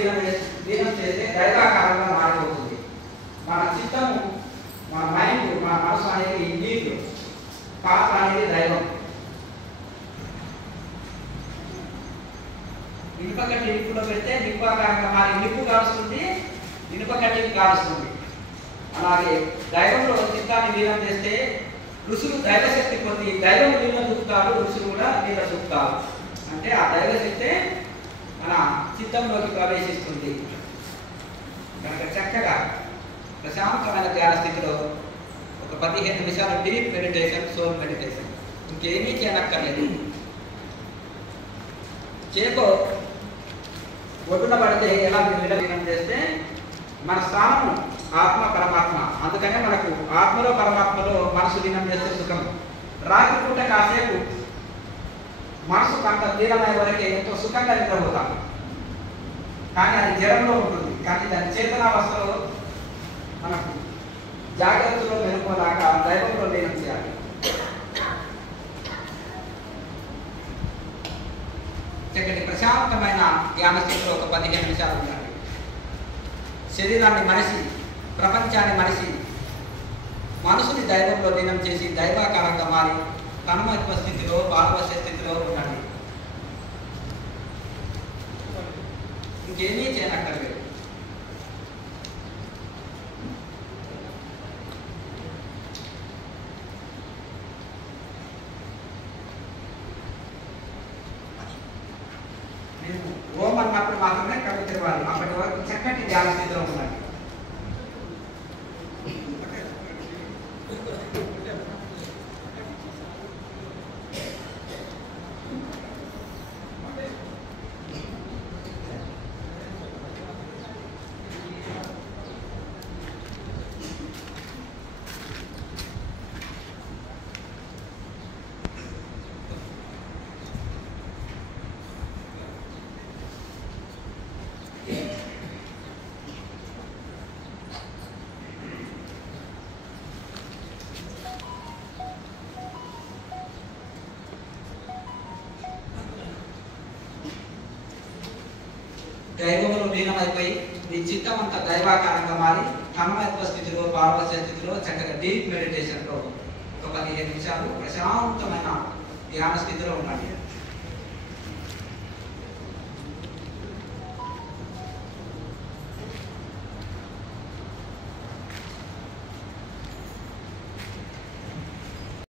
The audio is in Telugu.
లీనం చేస్తే దైవాకారంగా మారిపోతుంది. మన చిత్తము, మన మైండ్, మన మనసు అనేది నీరు, పాత్ర అనేది దైవం. ఇనుప కట్టి నిప్పులో పెడితే నిప్పాకారంగా మారి నిప్పు కాలుస్తుంది, ఇనుప కట్టిని కాలుస్తుంది. అలాగే దైవంలో చిత్తాన్ని లీనం చేస్తే ఋషులు దైవశక్తి పొంది దైవం నీళ్ళ చూపుతారు, ఋషులు కూడా నీళ్ళ చూపుతారు. అంటే ఆ దైవశక్తే మన చిత్తంలోకి ప్రవేశిస్తుంది. కనుక చక్కగా ప్రశాంతమైన ధ్యాన స్థితిలో ఒక 15 నిమిషాలు డీప్ మెడిటేషన్, సోల్ మెడిటేషన్, ఇంకేమీ చేయనక్కర్లేదు. చేకో ఒడ్డున పడితే ఎలా విలీనం చేస్తే మన స్థానము ఆత్మ పరమాత్మ. అందుకనే మనకు ఆత్మలో పరమాత్మలో మనసు లీనం చేస్తే సుఖం. రాత్రి పూట కాసేపు మనసు కొంత లీనమయ్యే వరకే ఎంతో సుఖంగా నిద్రపోతాం. కానీ అది జడంలో ఉంటుంది. కానీ దాని చేతనావస్థలో మనకు జాగ్రత్తలో మెరుపులాగా దైవంలో లీనం చేయాలి. చక్కటి ప్రశాంతమైన ధ్యాన స్థితిలో ఒక 15 నిమిషాలు ఉండాలి. శరీరాన్ని మనిషి, ప్రపంచాన్ని మనిషి, మనసుని దైవంలో లీనం చేసి దైవాకారంగా మారి తన్మయత్వ స్థితిలో, పారవశ్య స్థితిలో ఉండాలి. ఇంకేమీ చేయనక్కర్లేదు. ఓం అన్నప్పుడు మాత్రమే కళ్ళు తెరవాలి. అప్పటి వరకు చక్కటి ధ్యాన స్థితిలో ఉండాలి. దైవంలో లీనమైపోయి మీ చిత్తం అంతా దైవాకారంగా మారి తన్మయత్వ స్థితిలో, పారవశ్య స్థితిలో చక్కగా డీప్ మెడిటేషన్లో ఒక 15 నిమిషాలు ప్రశాంతమైన ధ్యాన స్థితిలో ఉండాలి.